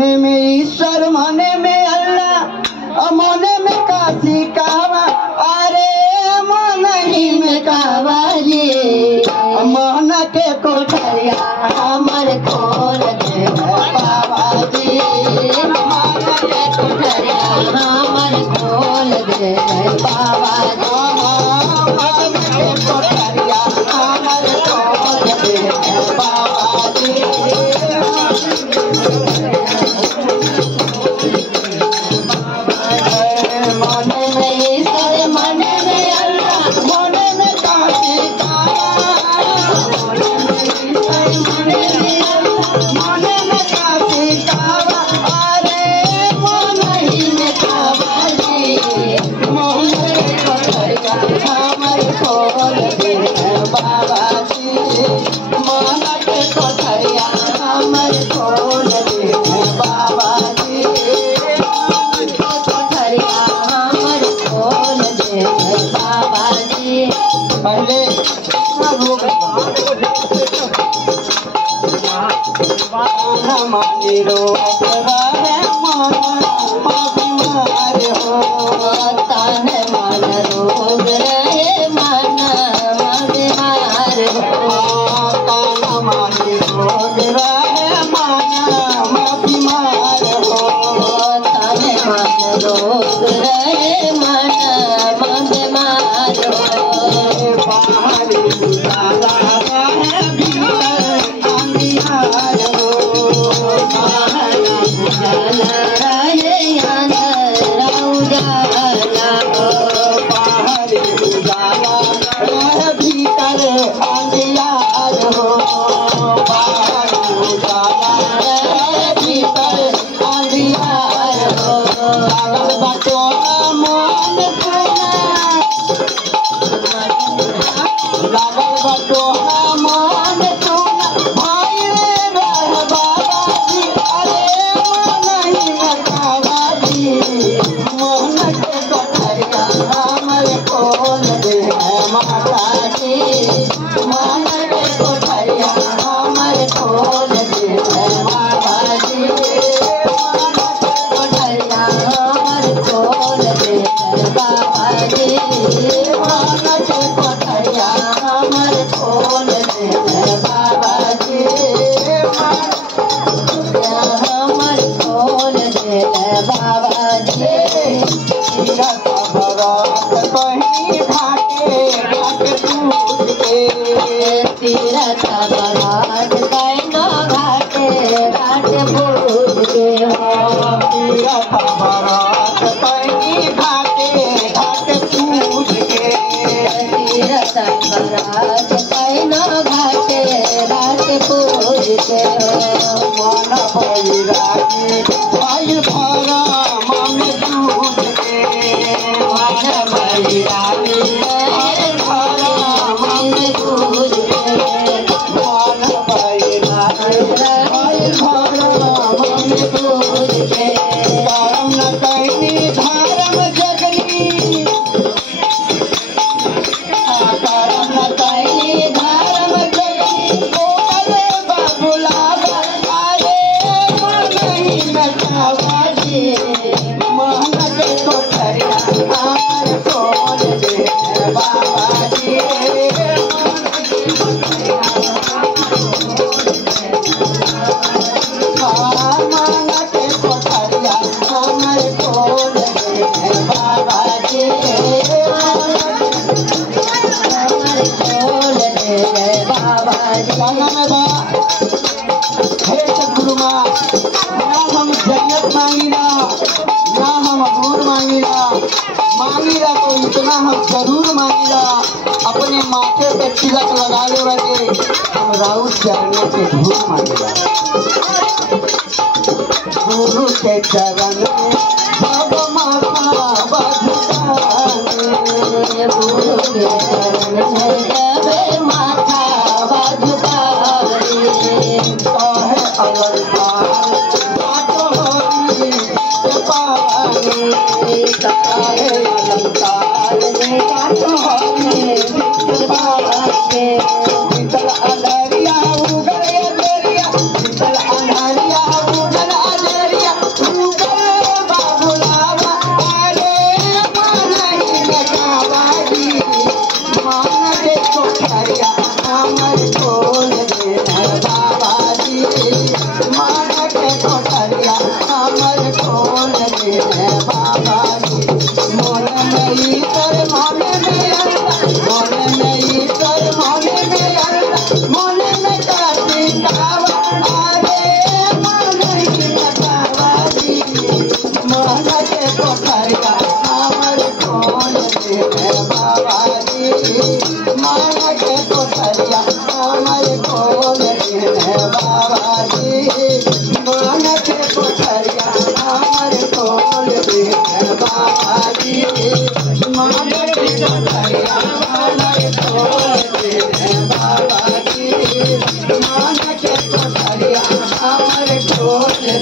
मने में ईश्वर मने में अल्लाह मने में काशी कावा अरे मन ही में कावा जी मन के कोठरिया हमर खोल दे बाबा जी मन के कोठरिया हमर खोल दे बाबा जी मन के कोठरिया हमर खोल दे बाबा जी गुरु के चरण में सब माथा बजुकाने गुरु के चरण में सब माथा बजुकाने कहे अवतार बातो हरि पावाने कहे अवतार बातो हरि पावाने निकल अनरिया उगल अनरिया निकल अनरिया उगल अनरिया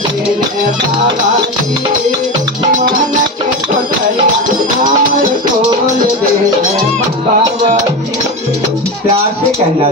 देने बाबा जी मन के कोठरिया हमर खोल देने बाबा जी। प्यार से कहना।